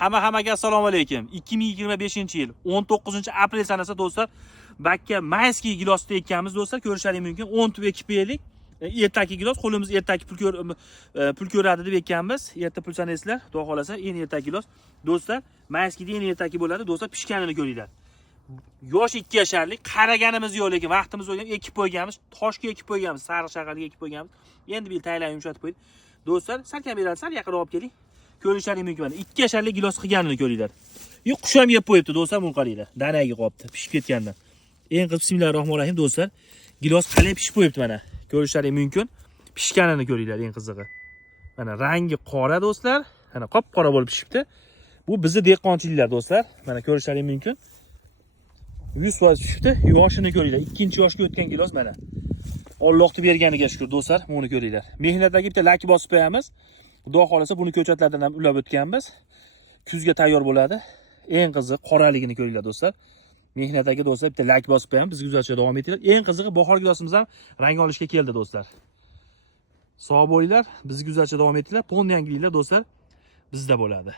Hammaga assalomu alaykum. 2025-yil 19-aprel sanasi do'stlar, bakka mayskiy gilosni ekkanmiz do'stlar, ko'rishingiz mumkin. 10 tup ekib berdik. Ertaki gilos, qo'limiz ertaki pul ko'radi deb ekkanmiz. Erta pul sanaysizlar, xudo xolasa, eng ertaki gilos. Do'stlar, mayskiyda eng ertaki bo'ladi. Do'stlar, pishganini ko'ringlar. Yosh 2 yasharlik, qaraganimiz yo'q, lekin vaqtimiz bo'lgan, ekib qo'yganmiz, toshga ekib qo'yganmiz, sariq shaqalga ekib qo'yganmiz. Endi bir tayyorlab yumshatib qo'ydik. Do'stlar, salkam beradi, sal yaqinroq olib keling. Ko'rishingiz mumkin. 2 yasharlik gilos qilganini ko'ringlar. Qush ham yeb qo'yibdi do'stlar, buni qaranglar. Danaga qolibdi, pishib ketgandan. Eng qilib bismillahirrohmanirrohim do'stlar. Gilos qalay pishib qo'yibdi mana. Ko'rishingiz mumkin. Pishganini ko'ringlar, eng qizig'i. Mana rangi qora do'stlar, mana qop-qora bo'lib pishibdi. Bu bizni dehqonchiliklar do'stlar. Mana ko'rishingiz mumkin. 100% pishibdi. Yoshini ko'ringlar. 2-yoshga o'tgan gilos mana. Allohning berganiga shukr do'stlar, buni ko'ringlar. Mehnatdagi bitta lak bosib qo'yamiz. Xudo xolasa buni ko'chatlardan ham ulab o'tganmiz. Kuzga tayyor bo'ladi. Eng qiziq qoraligini ko'ringlar do'stlar. Mehnatdagi do'stlar bitta lak bosib qo'yamiz. Bizga kuzatishda davom etinglar. Eng qizig'i bahor gilosimiz ham rang olishga keldi do'stlar. Sog' bo'linglar, bizga kuzatishda davom etinglar. Pon yangiliklar do'stlar bizda bo'ladi.